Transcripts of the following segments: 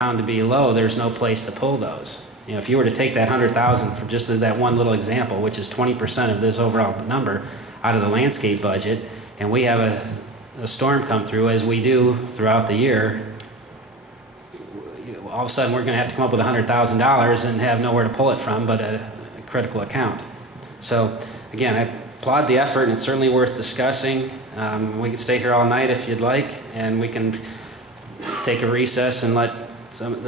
found to be low, there's no place to pull those. You know, if you were to take that 100,000 for just as that one little example, which is 20% of this overall number out of the landscape budget, and we have a storm come through, as we do throughout the year, all of a sudden we're going to have to come up with $100,000 and have nowhere to pull it from but a critical account. So again, I applaud the effort, and it's certainly worth discussing. We can stay here all night if you'd like, and we can take a recess and let some of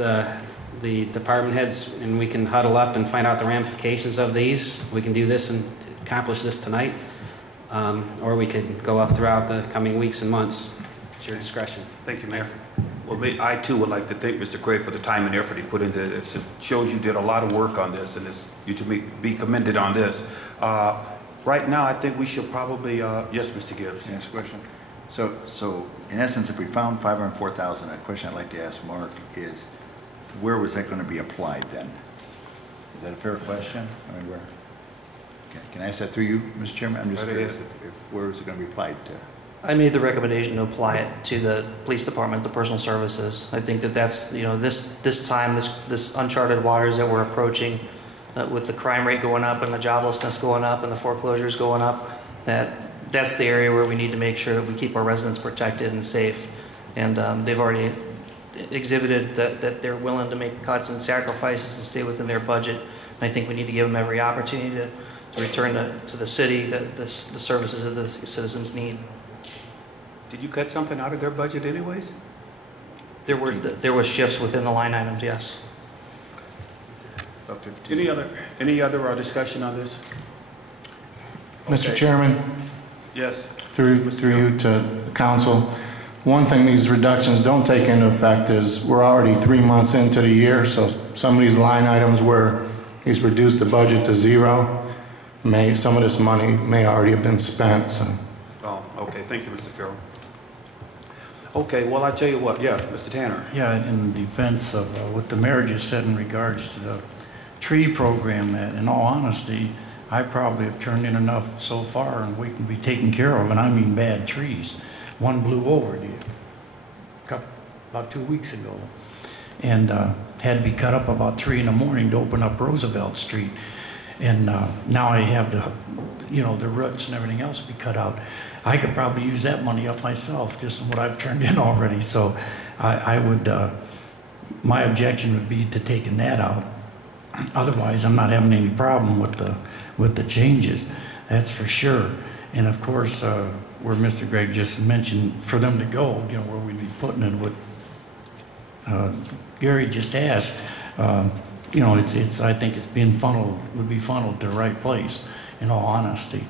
the department heads, and we can huddle up and find out the ramifications of these. We can do this and accomplish this tonight, or we could go up throughout the coming weeks and months. It's your discretion. Thank you, Mayor. Well, I too would like to thank Mr. Gray for the time and effort he put into this. It shows you did a lot of work on this, and you to be commended on this. Right now, I think we should probably, yes, Mr. Gibbs. Can I ask a question? So in essence, if we found $504,000, a question I'd like to ask Mark is, where was that going to be applied then? Is that a fair question? I mean, where? Can I ask that through you, Mr. Chairman? I'm just curious where is it going to be applied to? I made the recommendation to apply it to the police department, the personal services. I think that that's, you know, this time, this uncharted waters that we're approaching, with the crime rate going up and the joblessness going up and the foreclosures going up, that's the area where we need to make sure that we keep our residents protected and safe. And they've already exhibited that they're willing to make cuts and sacrifices to stay within their budget. And I think we need to give them every opportunity to return to the city, the services that the citizens need. Did you cut something out of their budget anyways? There was shifts within the line items, yes. About 15. Any other discussion on this? Mr. Chairman, yes. Through you to the council, one thing these reductions don't take into effect is we're already 3 months into the year, so some of these line items where he's reduced the budget to zero, some of this money may already have been spent. So. Oh, okay. Thank you, Mr. Farrell. Okay, well, I tell you what, yeah, Mr. Tanner. Yeah, in defense of what the mayor just said in regards to the tree program, that in all honesty, I probably have turned in enough so far and we can be taken care of, and I mean bad trees. One blew over about 2 weeks ago and had to be cut up about 3 in the morning to open up Roosevelt Street. And now I have the roots and everything else be cut out. I could probably use that money up myself, just in what I've turned in already. So I would, my objection would be to taking that out. Otherwise, I'm not having any problem with the changes. That's for sure. And of course, where Mr. Gregg just mentioned, for them to go, where we'd be putting it, what Gary just asked, I think it's being would be funneled to the right place, in all honesty.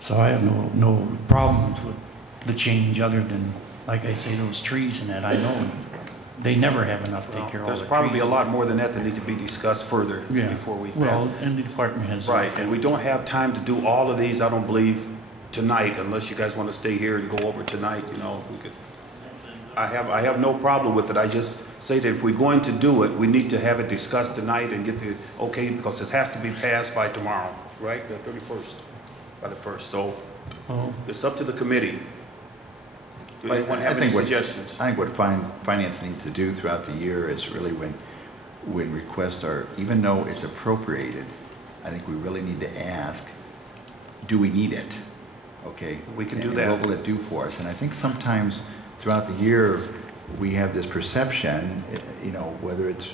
So I have no problems with the change other than, like I say, those trees and that. I know they never have enough to take care of all the trees. There's probably a lot more than that need to be discussed further before we pass. Well, and the department has. Right, and we don't have time to do all of these, I don't believe, tonight, unless you guys want to stay here and go over tonight, we could. I have no problem with it. I just say that if we're going to do it, we need to have it discussed tonight and get the okay, because it has to be passed by tomorrow, right? The 31st, by the 1st. So it's up to the committee. Do anyone have any suggestions? I think what finance needs to do throughout the year is really when requests are, even though it's appropriated, I think we really need to ask, do we need it? Okay. We can do that. What will it do for us? And I think sometimes throughout the year, we have this perception, whether it's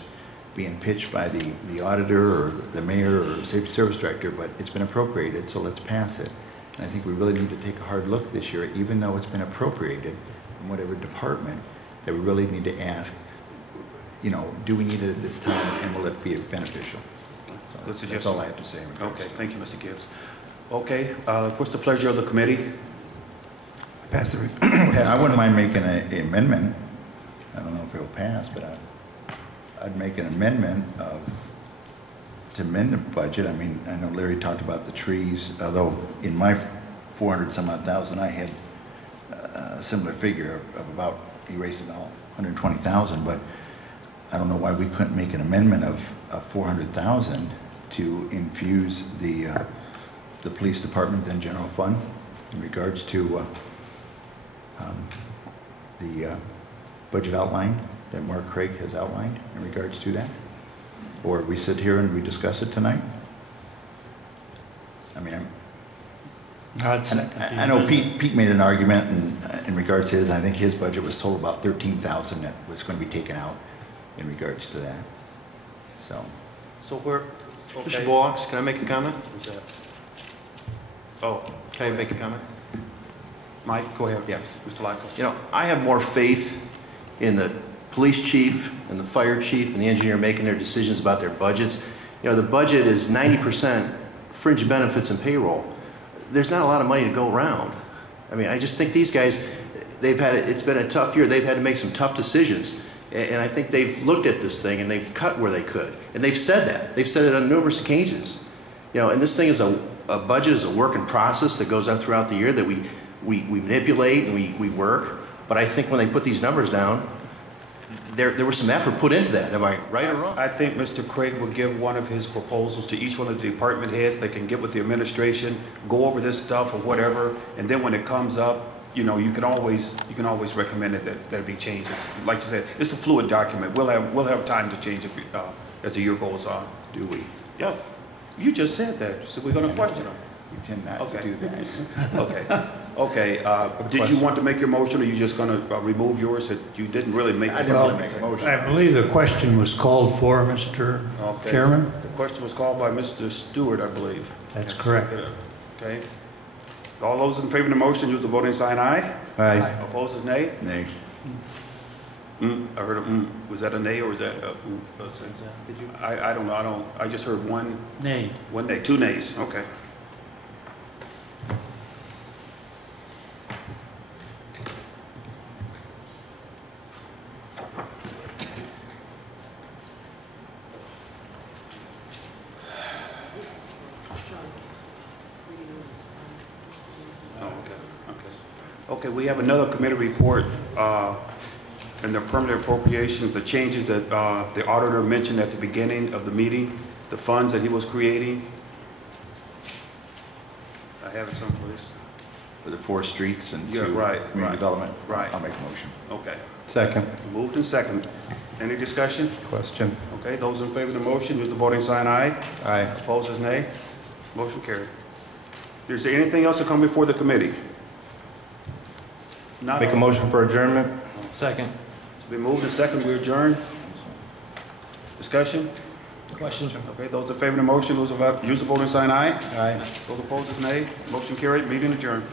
being pitched by the auditor or the mayor or safety service director, but it's been appropriated, so let's pass it. And I think we really need to take a hard look this year, even though it's been appropriated from whatever department, that we really need to ask, do we need it at this time, and will it be beneficial? So good suggestion. That's all I have to say. Okay, thank you, Mr. Gibbs. Okay, what's the pleasure of the committee? I wouldn't mind making an amendment. I don't know if it will pass, but I'd make an amendment to amend the budget. I mean, I know Larry talked about the trees, although in my 400 some odd thousand, I had a similar figure of about erasing all 120,000, but I don't know why we couldn't make an amendment of 400,000 to infuse the police department and general fund in regards to the budget outline that Mark Craig has outlined in regards to that? Or we sit here and we discuss it tonight? I mean, I know Pete made an argument in regards to his, I think his budget was total about 13,000 that was going to be taken out in regards to that. So we're, Mr. Bullocks, can I make a comment? What's that? Oh, Can I make a comment? Mike, go ahead. Yeah. Mr. Lightfoot. You know, I have more faith in the police chief and the fire chief and the engineer making their decisions about their budgets. You know, the budget is 90% fringe benefits and payroll. There's not a lot of money to go around. I mean, I just think these guys, it's been a tough year. They've had to make some tough decisions. And I think they've looked at this thing and they've cut where they could. And they've said that. They've said it on numerous occasions. You know, and this thing is a budget is a work in process that goes on throughout the year that we manipulate and we work. But I think when they put these numbers down, there was some effort put into that. Am I right or wrong? I think Mr. Craig will give one of his proposals to each one of the department heads. They can get with the administration, go over this stuff or whatever, and then when it comes up, you know, you can always recommend it that there be changes. Like you said, it's a fluid document. We'll have time to change it as the year goes on. Do we? Yeah, you just said that, so we're going to question them. We tend not Okay. to do that. Okay. Did you want to make your motion, or you just going to remove yours? That you didn't really make. I didn't really make a motion. I believe the question was called for, Mr. Okay. Chairman. The question was called by Mr. Stewart, I believe. That's correct. Okay. All those in favor of the motion, use the voting sign aye. Aye. Opposed, nay. Nay. I heard a Was that a nay or was that a I don't know. I just heard one. Nay. One nay. Two nays. Okay. Okay, we have another committee report in the permanent appropriations, the changes that the auditor mentioned at the beginning of the meeting, the funds that he was creating. I have it someplace. For the 4 streets and Yeah, right, community right, development? right. I'll make a motion. Okay. Second. Moved and second. Any discussion? Question. Okay, those in favor of the motion, use the voting sign aye. Aye. Opposed is nay. Motion carried. Is there anything else to come before the committee? Not Make a motion for adjournment? Second. It's been moved and second, we adjourn. Discussion? Question? Okay, those in favor of the motion, use the voting sign aye. Aye. Those opposed is nay. Motion carried, meeting adjourned.